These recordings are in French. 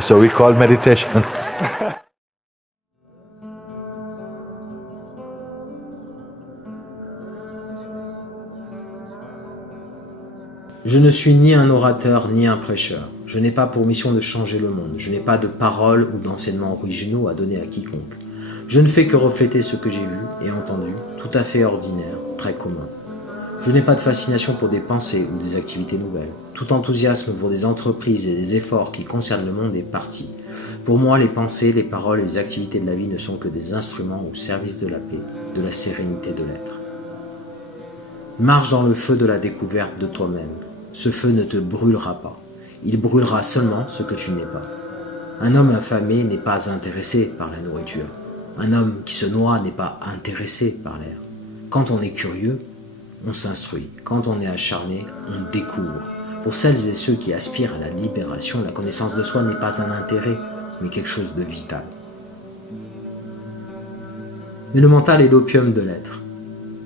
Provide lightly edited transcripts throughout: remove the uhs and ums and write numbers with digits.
So we call meditation. Je ne suis ni un orateur ni un prêcheur. Je n'ai pas pour mission de changer le monde. Je n'ai pas de paroles ou d'enseignements originaux à donner à quiconque. Je ne fais que refléter ce que j'ai vu et entendu, tout à fait ordinaire, très commun. Je n'ai pas de fascination pour des pensées ou des activités nouvelles. Tout enthousiasme pour des entreprises et des efforts qui concernent le monde est parti. Pour moi, les pensées, les paroles et les activités de la vie ne sont que des instruments au service de la paix, de la sérénité de l'être. Marche dans le feu de la découverte de toi-même. Ce feu ne te brûlera pas. Il brûlera seulement ce que tu n'es pas. Un homme affamé n'est pas intéressé par la nourriture. Un homme qui se noie n'est pas intéressé par l'air. Quand on est curieux, on s'instruit. Quand on est acharné, on découvre. Pour celles et ceux qui aspirent à la libération, la connaissance de soi n'est pas un intérêt, mais quelque chose de vital. Mais le mental est l'opium de l'être.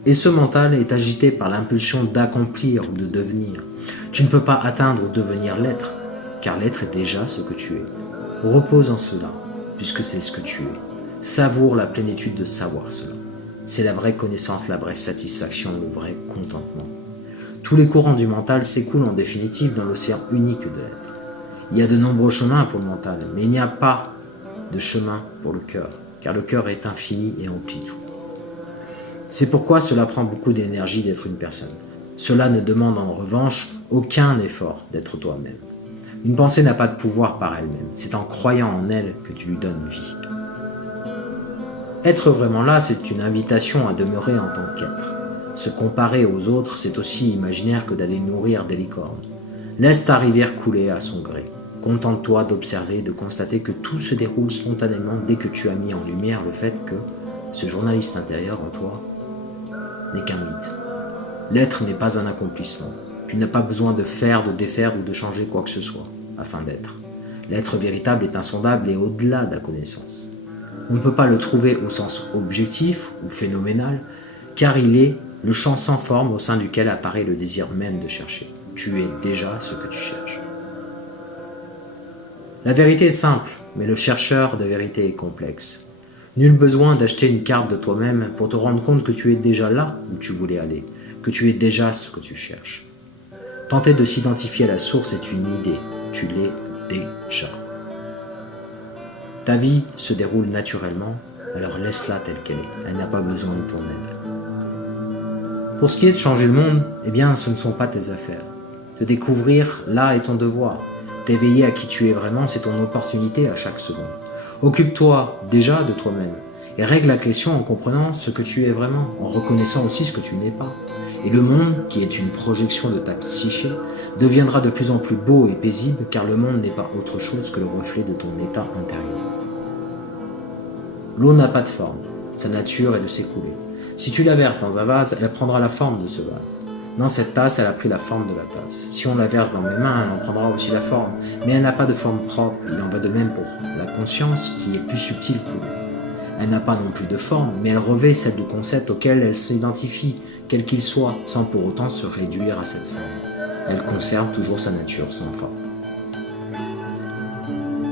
Et ce mental est agité par l'impulsion d'accomplir ou de devenir. Tu ne peux pas atteindre ou devenir l'être, car l'être est déjà ce que tu es. Repose en cela, puisque c'est ce que tu es. Savoure la plénitude de savoir cela. C'est la vraie connaissance, la vraie satisfaction, le vrai contentement. Tous les courants du mental s'écoulent en définitive dans l'océan unique de l'être. Il y a de nombreux chemins pour le mental, mais il n'y a pas de chemin pour le cœur, car le cœur est infini et emplit tout. C'est pourquoi cela prend beaucoup d'énergie d'être une personne. Cela ne demande en revanche aucun effort d'être toi-même. Une pensée n'a pas de pouvoir par elle-même, c'est en croyant en elle que tu lui donnes vie. Être vraiment là, c'est une invitation à demeurer en tant qu'être. Se comparer aux autres, c'est aussi imaginaire que d'aller nourrir des licornes. Laisse ta rivière couler à son gré. Contente-toi d'observer, de constater que tout se déroule spontanément dès que tu as mis en lumière le fait que ce journaliste intérieur en toi n'est qu'un mythe. L'être n'est pas un accomplissement. Tu n'as pas besoin de faire, de défaire ou de changer quoi que ce soit afin d'être. L'être véritable est insondable et au-delà de la connaissance. On ne peut pas le trouver au sens objectif ou phénoménal, car il est le champ sans forme au sein duquel apparaît le désir même de chercher. Tu es déjà ce que tu cherches. La vérité est simple, mais le chercheur de vérité est complexe. Nul besoin d'acheter une carte de toi-même pour te rendre compte que tu es déjà là où tu voulais aller, que tu es déjà ce que tu cherches. Tenter de s'identifier à la source est une idée, tu l'es déjà. Ta vie se déroule naturellement, alors laisse-la telle qu'elle est, elle n'a pas besoin de ton aide. Pour ce qui est de changer le monde, eh bien ce ne sont pas tes affaires. Te découvrir, là est ton devoir. T'éveiller à qui tu es vraiment, c'est ton opportunité à chaque seconde. Occupe-toi déjà de toi-même et règle la question en comprenant ce que tu es vraiment, en reconnaissant aussi ce que tu n'es pas. Et le monde, qui est une projection de ta psyché, deviendra de plus en plus beau et paisible car le monde n'est pas autre chose que le reflet de ton état intérieur. L'eau n'a pas de forme, sa nature est de s'écouler. Si tu la verses dans un vase, elle prendra la forme de ce vase. Dans cette tasse, elle a pris la forme de la tasse. Si on la verse dans mes mains, elle en prendra aussi la forme. Mais elle n'a pas de forme propre. Il en va de même pour la conscience qui est plus subtile que l'eau. Elle n'a pas non plus de forme, mais elle revêt celle du concept auquel elle s'identifie, quel qu'il soit, sans pour autant se réduire à cette forme. Elle conserve toujours sa nature sans forme.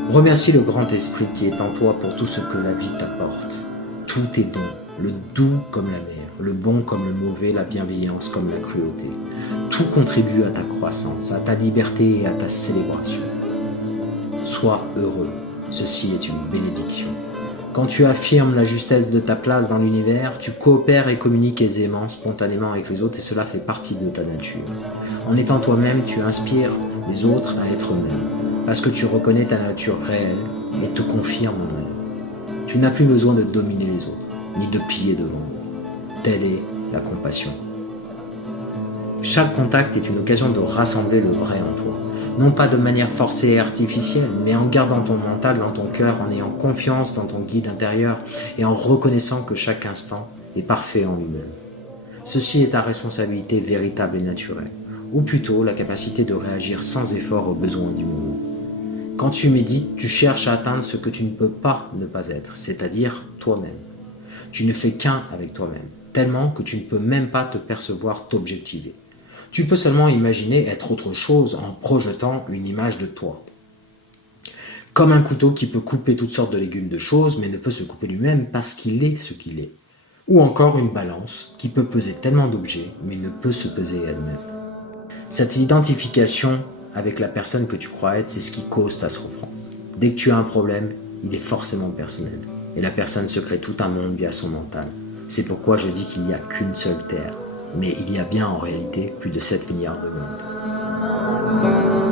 Remercie le grand esprit qui est en toi pour tout ce que la vie t'apporte. Tout est don, le doux comme la mer, le bon comme le mauvais, la bienveillance comme la cruauté. Tout contribue à ta croissance, à ta liberté et à ta célébration. Sois heureux, ceci est une bénédiction. Quand tu affirmes la justesse de ta place dans l'univers, tu coopères et communiques aisément, spontanément avec les autres et cela fait partie de ta nature. En étant toi-même, tu inspires les autres à être eux-mêmes, parce que tu reconnais ta nature réelle et te confirmes en elle. Tu n'as plus besoin de dominer les autres, ni de plier devant eux. Telle est la compassion. Chaque contact est une occasion de rassembler le vrai en toi. Non pas de manière forcée et artificielle, mais en gardant ton mental dans ton cœur, en ayant confiance dans ton guide intérieur et en reconnaissant que chaque instant est parfait en lui-même. Ceci est ta responsabilité véritable et naturelle, ou plutôt la capacité de réagir sans effort aux besoins du moment. Quand tu médites, tu cherches à atteindre ce que tu ne peux pas ne pas être, c'est-à-dire toi-même. Tu ne fais qu'un avec toi-même. tellement que tu ne peux même pas te percevoir t'objectiver. Tu peux seulement imaginer être autre chose en projetant une image de toi. Comme un couteau qui peut couper toutes sortes de légumes de choses, mais ne peut se couper lui-même parce qu'il est ce qu'il est. Ou encore une balance qui peut peser tellement d'objets, mais ne peut se peser elle-même. Cette identification avec la personne que tu crois être, c'est ce qui cause ta souffrance. Dès que tu as un problème, il est forcément personnel. Et la personne se crée tout un monde via son mental. C'est pourquoi je dis qu'il n'y a qu'une seule Terre. Mais il y a bien en réalité plus de 7 milliards de mondes.